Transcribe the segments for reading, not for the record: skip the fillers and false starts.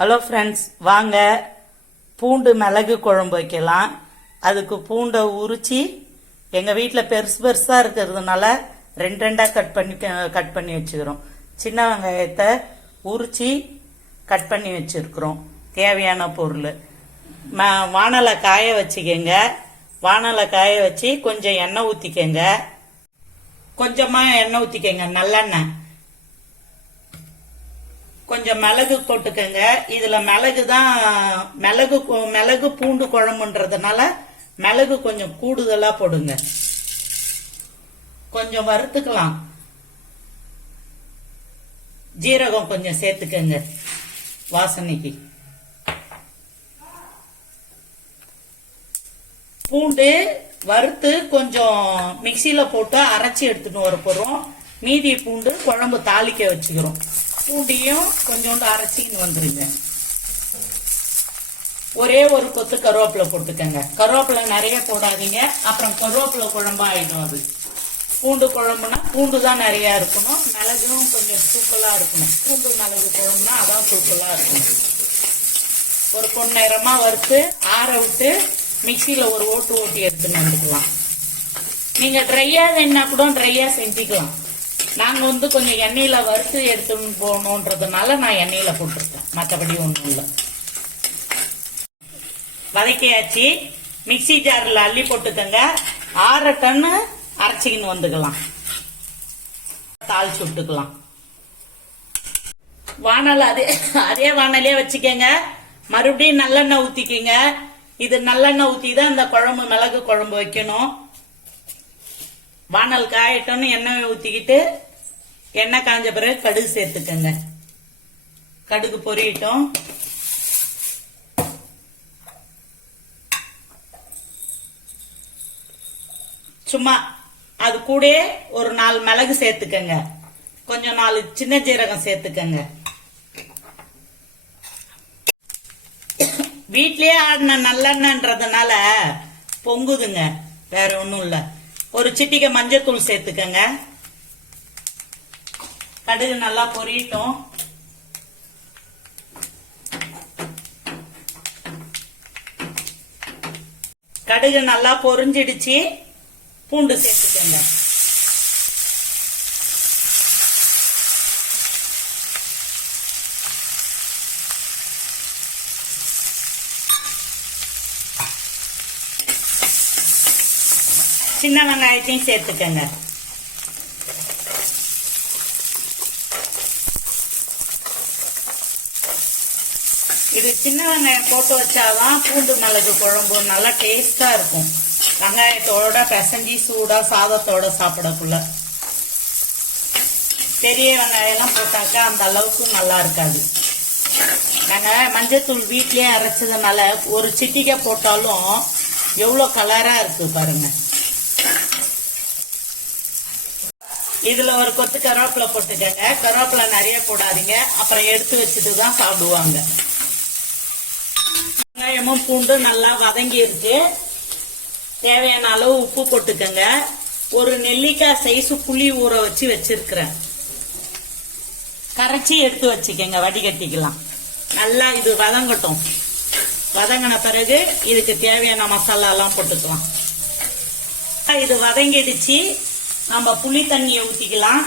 Hello friends, வாங்க பூண்டு மிளகு குழம்பு வைக்கலாம். அதுக்கு பூண்டை உரிச்சு எங்கள் வீட்டில் பெருசு பெருசாக இருக்கிறதுனால ரெண்டு ரெண்டாக கட் பண்ணி வச்சுக்கிறோம். சின்ன வெங்காயத்தை உரிச்சு கட் பண்ணி வச்சுருக்குறோம். தேவையான பொருள் வானலை காய வச்சுக்கங்க. வானலை காய வச்சு கொஞ்சம் எண்ணெய் ஊற்றிக்கங்க. கொஞ்சமாக எண்ணெய் ஊற்றிக்கங்க, நல்லெண்ணெய். கொஞ்சம் மிளகு போட்டுக்கங்க. இதுல மிளகு தான் மிளகு பூண்டு குழம்புன்றதுனால மிளகு கொஞ்சம் கூடுதலா போடுங்க. கொஞ்சம் வறுத்துக்கலாம். ஜீரகம் கொஞ்சம் சேர்த்துக்கங்க வாசனைக்கு. பூண்டு வறுத்து கொஞ்சம் மிக்சியில போட்டு அரைச்சி எடுத்துட்டு வர போறோம். மீதி பூண்டு குழம்பு தாளிக்க வச்சுக்கிறோம். பூண்டியும் கொஞ்சோண்டு அரைச்சின்னு வந்துருங்க. ஒரே ஒரு கொத்து கருவேப்பிலை போட்டுக்கங்க. கருவேப்பிலை நிறைய போடாதீங்க, அப்புறம் கருவேப்பிலை குழம்பா ஆயிடும். அது பூண்டு குழம்புனா பூண்டு தான் நிறைய இருக்கணும். மிளகும் கொஞ்சம் தூக்கலா இருக்கணும். பூண்டு மிளகு குழம்புனா அதான் தூக்கலா இருக்கணும். ஒரு பொன்னிறமா வறுத்து ஆற விட்டு மிக்சியில ஒரு ஓட்டி எடுத்துன்னு வந்துக்கலாம். நீங்க ட்ரையா வேணா கூட ட்ரையா செஞ்சுக்கலாம். நாங்க கொஞ்சம் எண்ணெயில வறுத்து எடுத்துன்னு போகணுன்றதுனால நான் எண்ணெயில போட்டிருக்கேன். மற்றபடி ஒன்றும் இல்லை. வதக்கியாச்சு. மிக்சி ஜாரில் அள்ளி போட்டுக்கங்க. 6 டன்னு அரைச்சிக்கின்னு வந்துக்கலாம். தாளிச்சு விட்டுக்கலாம். வானல் அதே வானலே வச்சுக்கங்க. மறுபடியும் நல்லெண்ணெய் ஊத்திக்கங்க. இது நல்லெண்ணெய் ஊத்தி தான் இந்த குழம்பு மிளகு குழம்பு வைக்கணும். வானல் காயட்டோன்னு எண்ணெய் ஊத்திக்கிட்டு எண்ணெய் காஞ்ச பிறகு கடுகு சேர்த்துக்கங்க. கடுகு பொரியட்டும். சும்மா அது கூட ஒரு 4 மிளகு சேர்த்துக்கங்க. கொஞ்சம் 4 சின்ன ஜீரகம் சேர்த்துக்கங்க. வீட்லயே ஆடின நல்லெண்ணன்றதுனால பொங்குதுங்க, வேற ஒண்ணும் இல்ல. ஒரு சிட்டிகை மஞ்சத்தூள் சேர்த்துக்கங்க. கடுகு நல்லா பொரியட்டும். கடுகு நல்லா பொரிஞ்சிடுச்சு. பூண்டு சேர்த்துக்கங்க. சின்ன வெங்காயத்தையும் சேர்த்துக்கங்க. இது சின்ன வெங்காயம் போட்டு வச்சாதான் பூண்டு மிளகு குழம்பு நல்லா டேஸ்டா இருக்கும். வெங்காயத்தோட பிசைஞ்சி சூடா சாதத்தோட சாப்பிடக்குள்ள. பெரிய வெங்காயம் போட்டாக்கா அந்த அளவுக்கு நல்லா இருக்காது. நாங்க மஞ்சத்தூள் வீட்லயே அரைச்சதுனால ஒரு சிட்டிகை போட்டாலும் எவ்வளவு கலரா இருக்கு பாருங்க. இதுல ஒரு கொத்து கருவேப்பிலை போட்டுக்கங்க. கருவேப்பிலை நிறைய போடாதீங்க, அப்புறம் எடுத்து வச்சுட்டு தான் சாப்பிடுவாங்க. வெங்காயமும் பூண்டு நல்லா வதங்கி இருக்கு. தேவையான அளவு உப்பு போட்டுக்கங்க. ஒரு நெல்லிக்காய் சைஸ் புளி ஊற வச்சு வச்சிருக்கிறேன். கரைச்சி எடுத்து வச்சுக்கங்க, வடிகட்டிக்கலாம். நல்லா இது வதங்கட்டும். வதங்கின பிறகு இதுக்கு தேவையான மசாலா எல்லாம் போட்டுக்கலாம். இது வதங்கிடுச்சு. நம்ம புளி தண்ணியை ஊத்திக்கலாம்.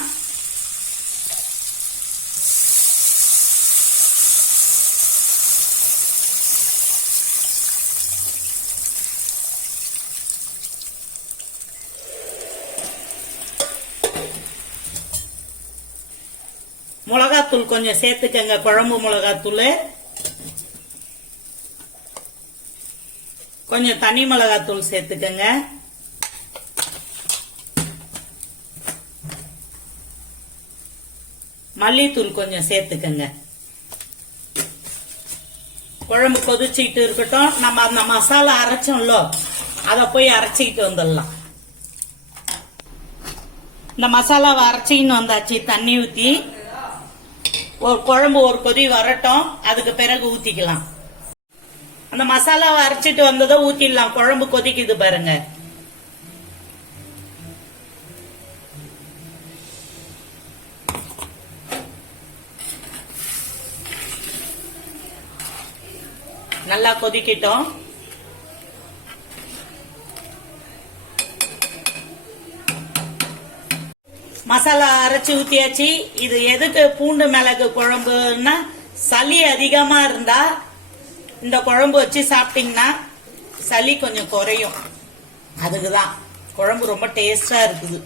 மிளகாத்தூள் கொஞ்சம் சேர்த்துக்கங்க. குழம்பு மிளகாத்தூள் கொஞ்சம், தனி மிளகாத்தூள் சேர்த்துக்கங்க. மல்லித்தூள் கொஞ்சம் சேர்த்துக்கங்க. குழம்பு கொதிச்சுக்கிட்டு இருக்கட்டும். நம்ம அந்த மசாலா அரைச்சோம்ல, அதை போய் அரைச்சிக்கிட்டு வந்துடலாம். இந்த மசாலாவை அரைச்சின்னு வந்தாச்சு. தண்ணி ஊத்தி ஒரு குழம்பு ஒரு கொதி வரட்டும். அதுக்கு பிறகு ஊத்திக்கலாம். அந்த மசாலாவை அரைச்சிட்டு வந்ததை ஊத்திடலாம். குழம்பு கொதிக்குது பாருங்க. நல்லா கொதிக்கட்டும். மசாலா அரைச்சி ஊத்தியாச்சு. இது எதுக்கு பூண்டு மிளகு குழம்புன்னா, சளி அதிகமா இருந்தா இந்த குழம்பு வச்சு சாப்பிட்டீங்கன்னா சளி கொஞ்சம் குறையும். அதுக்குதான் குழம்பு ரொம்ப டேஸ்டா இருக்குது.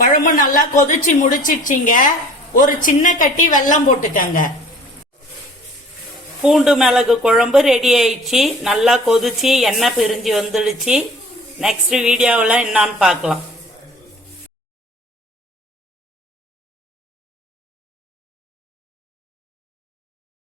குழம்பு நல்லா கொதிச்சு முடிச்சிடுச்சிங்க. ஒரு சின்ன கட்டி வெல்லம் போட்டுக்கங்க. பூண்டு மிளகு குழம்பு ரெடி ஆயிடுச்சு. நல்லா கொதிச்சு எண்ணெய் பிரிஞ்சு வந்துடுச்சு. நெக்ஸ்ட் வீடியோவில் என்னான்னு பார்க்கலாம்.